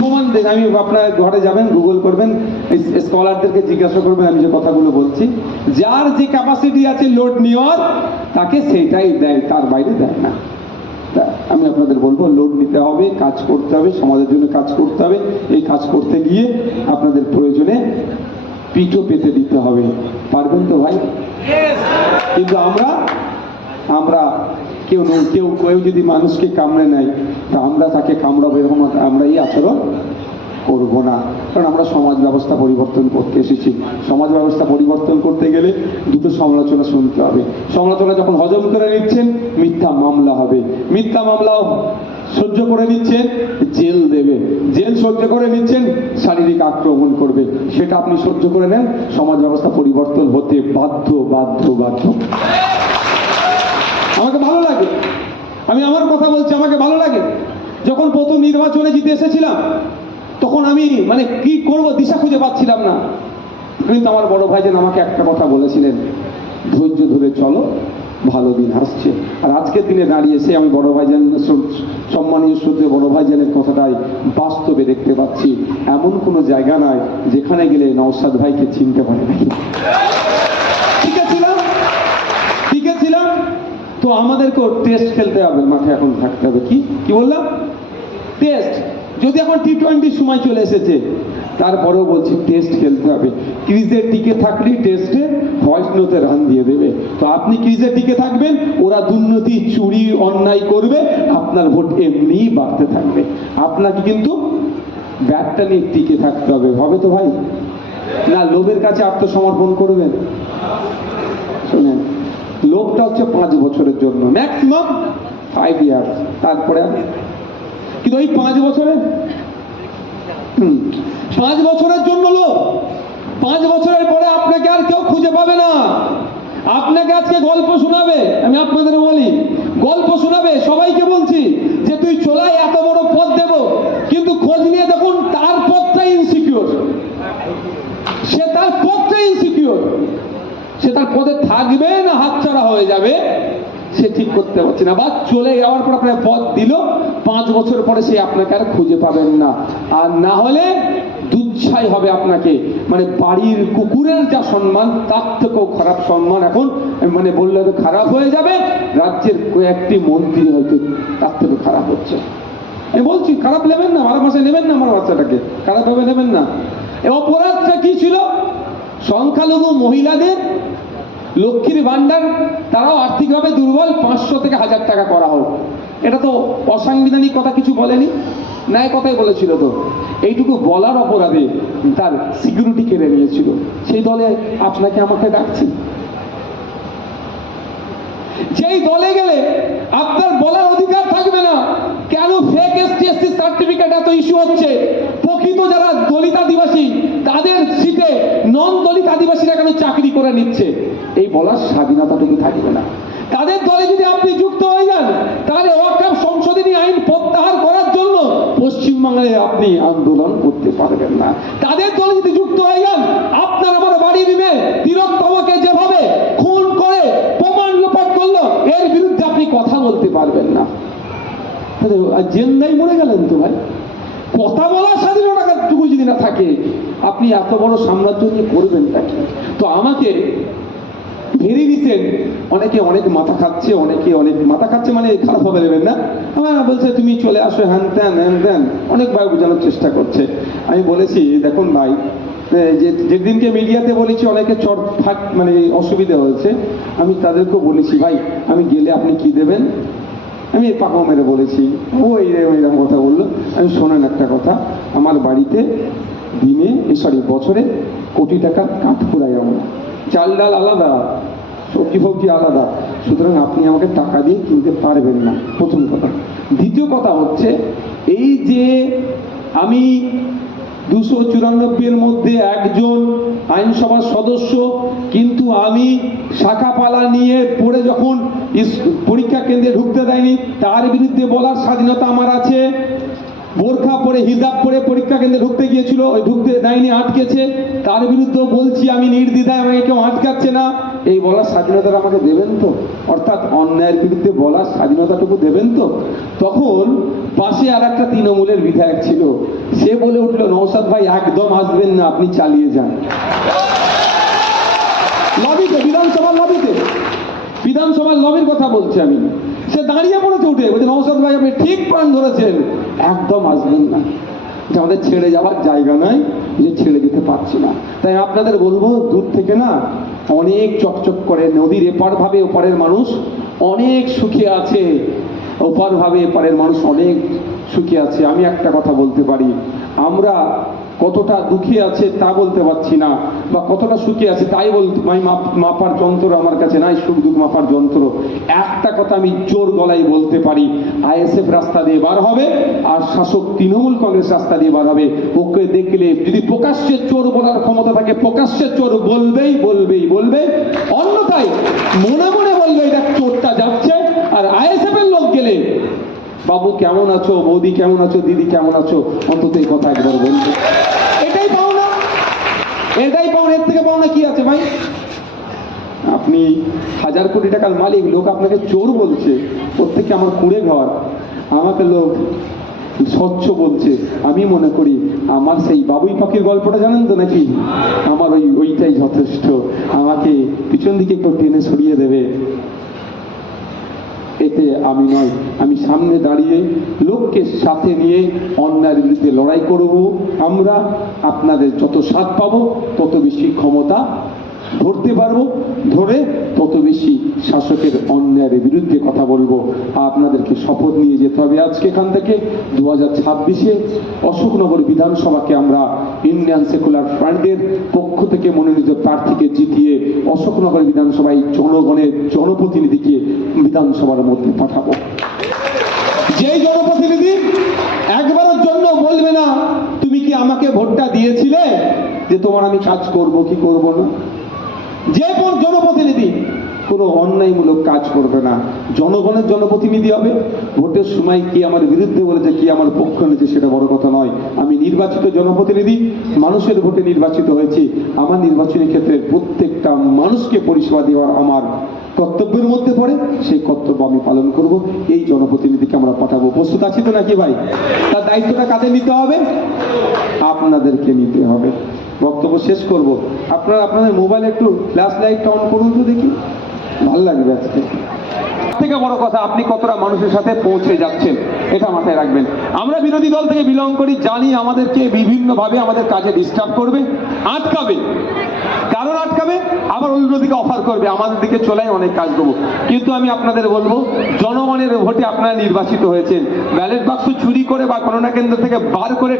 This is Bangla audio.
প্রমাণ দেন। আমি আপনার ঘরে যাবেন, গুগল করবেন, স্কলারদেরকে জিজ্ঞাসা করবেন আমি যে কথাগুলো বলছি। যার যে ক্যাপাসিটি আছে লোড নেওয়ার, তাকে সেইটাই দেয়, তার বাইরে দেয় না। আমি আপনাদের বলবো লোড নিতে হবে, কাজ করতে হবে, সমাজের জন্য কাজ করতে হবে। এই কাজ করতে গিয়ে আপনাদের প্রয়োজনে পিঠও পেতে দিতে হবে। পারবেন তো ভাই? কিন্তু আমরা কেউ যদি মানুষকে কামড়ে নেয়, তা আমরা তাকে কামড়াবো এরকম আমরা এই আচরণ করবো না। কারণ আমরা সমাজ ব্যবস্থা পরিবর্তন করতে এসেছি। সমাজ ব্যবস্থা পরিবর্তন করতে গেলে দুটো সমালোচনা শুনতে হবে। সমালোচনা যখন হজম করে নিচ্ছেন, মিথ্যা মামলা হবে। মিথ্যা মামলাও সহ্য করে নিচ্ছেন, জেল দেবে। জেল সহ্য করে নিচ্ছেন, শারীরিক আক্রমণ করবে। সেটা আপনি সহ্য করে নেন, সমাজ ব্যবস্থা পরিবর্তন হতে বাধ্য বাধ্য বাধ্য। আমাকে ভালো লাগে, আমি আমার কথা বলছি, আমাকে ভালো লাগে। যখন প্রথম নির্বাচনে জিতে এসেছিলাম, তখন আমি কি করব দিশা খুঁজে পাচ্ছিলাম না। কিন্তু আমার বড় ভাইজান আমাকে একটা কথা বলেছিলেন, ধৈর্য ধরে চলো, ভালো দিন আসছে। আর আজকের দিনে দাঁড়িয়ে এসে আমি বড় ভাইজান, সম্মানীয় শ্রদ্ধেয় বড় ভাইজানের কথাটাই বাস্তবে দেখতে পাচ্ছি। এমন কোনো জায়গা নয় যেখানে গেলে নওশাদ ভাইকে চিনতে পারে নাই। ঠিক আছে, তো আমাদেরকেও টেস্ট খেলতে হবে, মাঠে এখন থাকতে হবে। কি বললাম? টেস্ট। যদি এখন টি20 সময় চলে এসেছে, তারপরেও বলছি টেস্ট খেলতে হবে। ক্রিজে টিকে থাকলে টেস্টে হোয়াইট নোতে রান দিয়ে দেবে। তো আপনি ক্রিজে টিকে থাকবেন, ওরা দুর্নীতি, চুরি, অন্যায় করবে, আপনার ভোট এমনিই বাড়তে থাকবে। আপনাকে কিন্তু ব্যাটটা নিয়ে টিকে থাকতে হবে। হবে তো ভাই? না লোভের কাছে আত্মসমর্পণ করবেন? শোনেন, লোভটা হচ্ছে 5 বছরের জন্য, ম্যাক্সিমাম 5 ইয়ার্স, তারপরে কিন্তু ওই 5 বছরের 5 বছরের জন্য লোভ। 5 বছরের পরে আপনাকে আর কেউ খুঁজে পাবে না। আপনাকে আজকে গল্প শোনাবে, আমি আপনাদের বলি, গল্প শোনাবে, সবাইকে বলছি যে তুই চলাই এত বড় পদ দেব, কিন্তু খোঁজ নিয়ে দেখুন তার পদটাই ইনসিকিউর। সে তার পদটাই ইনসিকিউর। সে তার পদে থাকবে না হাতছাড়া হয়ে যাবে, সে ঠিক করতে পারছে না। বা চলে যাওয়ার পর আপনার পদ দিল, 5 বছর পরে সে আপনাকে আর খুঁজে পাবেন না। আর না হলে দুচ্ছাই হবে আপনাকে। বাড়ির কুকুরের যা সম্মান, তার থেকেও খারাপ সম্মান এখন বললে তো খারাপ হয়ে যাবে। রাজ্যের কয়েকটি মন্ত্রী হয়তো তার থেকে খারাপ হচ্ছে। আমি বলছি খারাপ নেবেন না, আমার ভাষায় নেবেন না, আমার বাচ্চাটাকে খারাপভাবে নেবেন না। এই অপরাধটা কি ছিল? সংখ্যালঘু মহিলাদের লক্ষ্মীর ভান্ডার, তারাও আর্থিকভাবে দুর্বল, 500 থেকে 1000 টাকা করা হোক। এটা তো অসাংবিধানিক কথা কিছু বলেনি, ন্যায় কথাই বলেছিল। তো এইটুকু বলার অপরাধে তার সিকিউরিটি কেড়ে নিয়েছিল। সেই দলে আপনাকে আমাকে ডাকছি। যেই দলে গেলে আপনার বলার অধিকার থাকবে না। কেন ফেক এসটি/এসসি সার্টিফিকেট এত ইস্যু হচ্ছে? প্রকৃত যারা দলিত আদিবাসী, তাদের সিটে নন দলিত আদিবাসীরা কেন চাকরি করে নিচ্ছে? এই বলার স্বাধীনতাটুকু থাকবে না। তাদের দলে যদি আপনি যুক্ত হয়ে যান, তাহলে ওয়াকফ সংশোধনী আইন প্রত্যাহার করার জন্য পশ্চিমবাংলায় আপনি আন্দোলন করতে পারবেন না। তাদের দলে যদি যুক্ত হয়ে যান, আপনার আমার বাড়ির মেয়ে তিলোত্তমাকে যেভাবে খুন করে প্রমাণ লোপাট করলো, এর বিরুদ্ধে আপনি কথা বলতে পারবেন না। জেন্দাই মরে গেলেন তো ভাই। কথা বলার স্বাধীনতাটুকু যদি না থাকে, আপনি এত বড় সাম্রাজ্য নিয়ে করবেন নাকি? তো আমাকে ভেরি রিসেন্ট অনেকে অনেক মাথা খাচ্ছে, খারাপ হবে নেবেন না। আমার বলছে তুমি চলে আসো, হ্যান ত্যান অনেকবার বোঝানোর চেষ্টা করছে। আমি বলেছি দেখুন ভাই, যেদিনকে মিডিয়াতে বলেছি অনেকে চট ফাট অসুবিধা হয়েছে, আমি তাদেরকেও বলেছি ভাই আমি গেলে আপনি কি দেবেন? আমি পাকা মেরে বলেছি, ও এইরকম কথা বললো। আমি শোনেন একটা কথা, আমার বাড়িতে বছরে কোটি টাকা কাঠ ফুরাই, আমরা চাল ডাল আলাদা, সবজি ফবজি আলাদা, সুতরাং আপনি আমাকে টাকা দিয়ে কিনতে পারবেন না, প্রথম কথা। দ্বিতীয় কথা হচ্ছে এই যে আমি 294 মধ্যে একজন আইনসভার সদস্য, কিন্তু আমি শাখাপালা নিয়ে পড়ে যখন পরীক্ষা কেন্দ্রে ঢুকতে দেয়নি, তার বিরুদ্ধে বলার স্বাধীনতা আমার আছে। বোরখা পরে হিজাব পরে পরীক্ষা কেন্দ্রে ঢুকতে গিয়েছিল, ওই ঢুকতে দেয়নি, আটকেছে, তার বিরুদ্ধে বলছি আমি নির্দ্বিধায়, আমাকে কেউ আটকাচ্ছে না। এই বলার স্বাধীনতাটা আমাকে দেবেন তো, অর্থাৎ অন্যায়ের বিরুদ্ধে বলার স্বাধীনতাটুকু দেবেন তো। তখন পাশে আর একটা তৃণমূলের বিধায়ক ছিল, সে বলে উঠলো, নওশাদ ভাই একদম আসবেন না, আপনি চালিয়ে যান। লবিতে, বিধানসভার লবির কথা বলছি আমি। সে দাঁড়িয়ে পড়েছে উঠে, বলছে নওশাদ ভাই আপনি ঠিক প্রাণ ধরেছেন, একদম আসবেন না, যে আমাদের ছেড়ে যাওয়ার জায়গা নয়, যে ছেড়ে যেতে পারছি না। তাই আপনাদের বলবো, দূর থেকে না অনেক চকচক করে, নদীর এপার ভাবে ওপারের মানুষ অনেক সুখে আছে, ওপার ভাবে এপারের মানুষ অনেক সুখে আছে। আমি একটা কথা বলতে পারি, আমরা কতটা দুঃখে আছে তা বলতে পারছি না, বা কতটা সুখে আছে তাই বলতে মাপার যন্ত্র আমার কাছে নাই, সুখ দুঃখ মাপার যন্ত্র। একটা কথা আমি জোর গলায় বলতে পারি, আইএসএফ রাস্তা দিয়ে বার হবে, আর শাসক তৃণমূল কংগ্রেস রাস্তা দিয়ে বার হবে। ওকে দেখলে যদি প্রকাশ্যে চোর বলার ক্ষমতা থাকে, প্রকাশ্যে চোর বলবে, অন্যথায় মনে মনে বলবে এটা চোরটা যাচ্ছে। আর আইএসএফ এর লোক গেলে, বাবু কেমন আছো, বৌদি কেমন আছো, দিদি কেমন আছো, অন্তত এই কথা একবার বলবে। এটাই পাওনা, এর থেকে পাওনা কি আছে ভাই? আপনি 1000 কোটি টাকার মালিক, লোক আপনাকে চোর বলছে, ওর থেকে আমার কুড়ে ঘর, আমাকে লোক স্বচ্ছ বলছে। আমি মনে করি আমার সেই বাবুই পাখির গল্পটা জানেন তো নাকি, আমার ওইটাই যথেষ্ট, আমাকে পিছন দিকে একটু টেনে সরিয়ে দেবে, এতে আমি নয়, আমি সামনে দাঁড়িয়ে লোককে সাথে নিয়ে অন্যায়ের বিরুদ্ধে লড়াই করব। আমরা আপনাদের যত সাথ পাবো, তত বেশি ক্ষমতা ধরতে পারবো, ধরে তত বেশি শাসকের অন্যায়ের বিরুদ্ধে কথা বলবো। আপনাদেরকে শপথ নিয়ে যেতে হবে আজকে এখান থেকে। 2026-এ অশোকনগর বিধানসভাকে আমরা ইন্ডিয়ান সেকুলার ফ্রন্টের পক্ষ থেকে মনোনীত প্রার্থীকে জিতিয়ে অশোকনগর বিধানসভায় জনগণের জনপ্রতিনিধিকে বিধানসভার মধ্যে পাঠাবো। যেই জনপ্রতিনিধি একবারের জন্য বলবে না তুমি কি আমাকে ভোটটা দিয়েছিলে, যে তোমার আমি কাজ করব কি করব না। যে কোন জনপ্রতিনিধি কোনো অন্যায়মূলক কাজ করবে না, জনগণের জনপ্রতিনিধি হবে। ভোটের সময় কি আমার বিরুদ্ধে বলেছে, কি আমার পক্ষ নিয়েছে, সেটা বড় কথা নয়। আমি নির্বাচিত জনপ্রতিনিধি, মানুষের ভোটে নির্বাচিত হয়েছি। আমার নির্বাচনী ক্ষেত্রে প্রত্যেকটা মানুষকে পরিষেবা দেওয়ার আমার কর্তব্যের মধ্যে পড়ে, সেই কর্তব্য আমি পালন করব। এই জনপ্রতিনিধিকে আমরা পাঠাবো। প্রস্তুত আছি তো নাকি ভাই? তার দায়িত্বটা কাদের নিতে হবে? আপনাদেরকে নিতে হবে। বক্তব্য শেষ করব, আপনারা আপনাদের মোবাইলে একটু ফ্ল্যাশ লাইটটা অন করুন তো দেখি, ভালো লাগবে আজকে। থেকে বড় কথা, আপনি কতটা মানুষের সাথে পৌঁছে যাচ্ছেন, এটা মাথায় রাখবেন। আমরা বিরোধী দল থেকে বিলং করি, জানি আমাদেরকে বিভিন্নভাবে আমাদের কাজে ডিস্টার্ব করবে, আটকাবে। কারণ আটকাবে, আবার অন্যদিকে অফার করবে, আমাদের দিকে চলাই অনেক কাজ করবো। কিন্তু আমি আপনাদের বলবো, জনগণের ভোটে আপনারা নির্বাচিত হয়েছেন। ব্যালট বাক্স চুরি করে বা গণনা কেন্দ্র থেকে বার করে